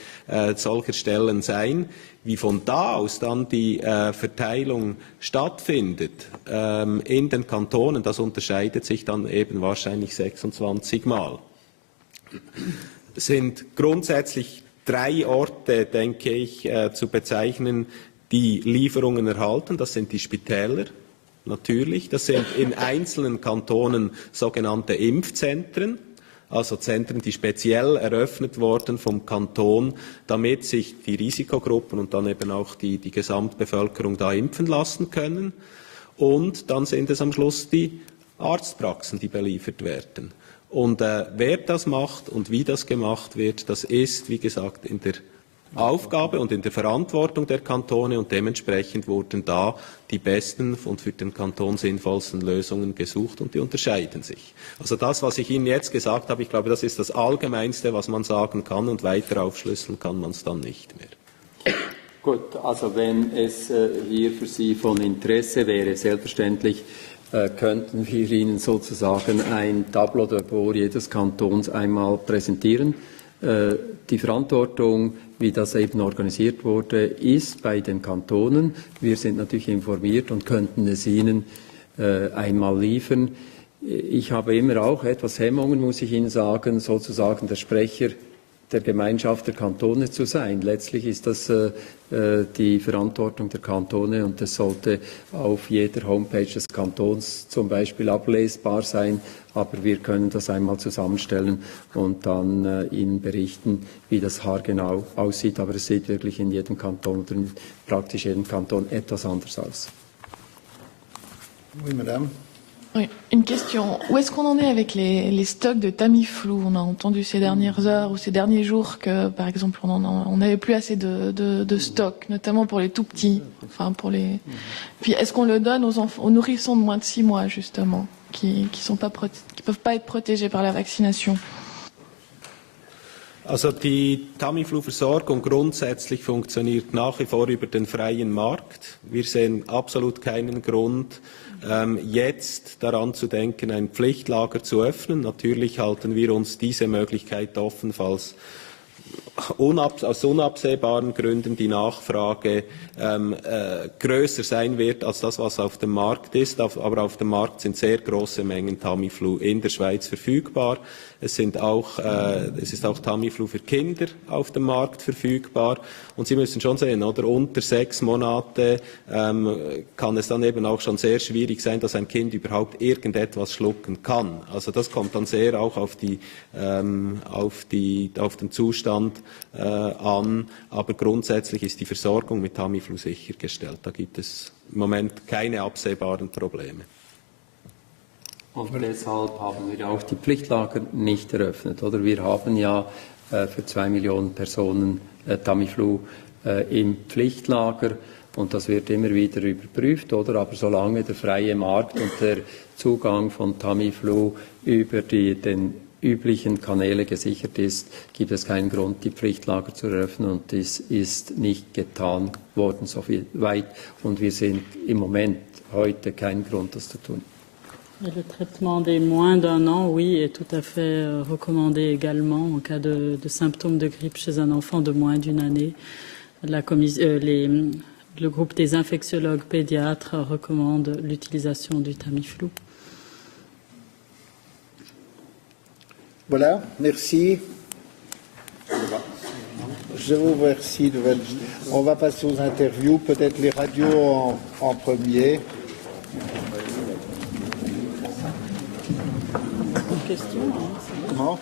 solcher Stellen sein. Wie von da aus dann die Verteilung stattfindet in den Kantonen, das unterscheidet sich dann eben wahrscheinlich 26 Mal. Es sind grundsätzlich 3 Orte, denke ich, zu bezeichnen, die Lieferungen erhalten. Das sind die Spitäler, natürlich. Das sind in einzelnen Kantonen sogenannte Impfzentren, also Zentren, die speziell eröffnet wurden vom Kanton, damit sich die Risikogruppen und dann eben auch die Gesamtbevölkerung da impfen lassen können. Und dann sind es am Schluss die Arztpraxen, die beliefert werden. Und wer das macht und wie das gemacht wird, das ist, wie gesagt, in der Aufgabe und in der Verantwortung der Kantone, und dementsprechend wurden da die besten und für den Kanton sinnvollsten Lösungen gesucht, und die unterscheiden sich. Also das, was ich Ihnen jetzt gesagt habe, ich glaube, das ist das Allgemeinste, was man sagen kann, und weiter aufschlüsseln kann man es dann nicht mehr. Gut, also wenn es hier für Sie von Interesse wäre, selbstverständlich könnten wir Ihnen sozusagen ein Tableau de bord jedes Kantons einmal präsentieren. Die Verantwortung, wie das eben organisiert wurde, ist bei den Kantonen. Wir sind natürlich informiert und könnten es Ihnen einmal liefern. Ich habe immer auch etwas Hemmungen, muss ich Ihnen sagen, sozusagen der Sprecher der Gemeinschaft der Kantone zu sein. Letztlich ist das die Verantwortung der Kantone, und das sollte auf jeder Homepage des Kantons zum Beispiel ablesbar sein. Aber wir können das einmal zusammenstellen und dann Ihnen berichten, wie das haargenau aussieht. Aber es sieht wirklich in jedem Kanton oder in praktisch jedem Kanton etwas anders aus. Oui, madame. Oui, une question. Où est-ce qu'on en est avec les stocks de Tamiflu? On a entendu ces dernières heures ou ces derniers jours que, par exemple, on n'avait plus assez de stocks, notamment pour les tout petits. Enfin, pour les. Puis, est-ce qu'on le donne aux nourrissons de moins de 6 mois, justement, qui peuvent pas être protégés par la vaccination? Also die Tamiflu-Versorgung grundsätzlich funktioniert nach wie vor über den freien Markt. Wir sehen absolut keinen Grund, jetzt daran zu denken, ein Pflichtlager zu öffnen. Natürlich halten wir uns diese Möglichkeit offen, falls aus unabsehbaren Gründen die Nachfrage größer sein wird als das, was auf dem Markt ist. Aber auf dem Markt sind sehr große Mengen Tamiflu in der Schweiz verfügbar. Es ist auch Tamiflu für Kinder auf dem Markt verfügbar. Und Sie müssen schon sehen, oder unter 6 Monate kann es dann eben auch schon sehr schwierig sein, dass ein Kind überhaupt irgendetwas schlucken kann. Also das kommt dann sehr auch auf den Zustand an. Aber grundsätzlich ist die Versorgung mit Tamiflu sichergestellt. Da gibt es im Moment keine absehbaren Probleme. Und deshalb haben wir auch die Pflichtlager nicht eröffnet. Oder wir haben ja für 2 Millionen Personen Tamiflu im Pflichtlager, und das wird immer wieder überprüft. Oder? Aber solange der freie Markt und der Zugang von Tamiflu über den üblichen Kanäle gesichert ist, gibt es keinen Grund, die Pflichtlager zu eröffnen, und dies ist nicht getan worden so viel weit, und wir sehen im Moment heute keinen Grund, das zu tun. Et le traitement des moins d'1 an, oui, est tout à fait recommandé également en cas de symptômes de grippe chez un enfant de moins d'1 année. Le groupe des infectiologues pédiatres recommande l'utilisation du Tamiflu. Voilà, merci. Je vous remercie. On va passer aux interviews, peut-être les radios en premier. Question, Comment?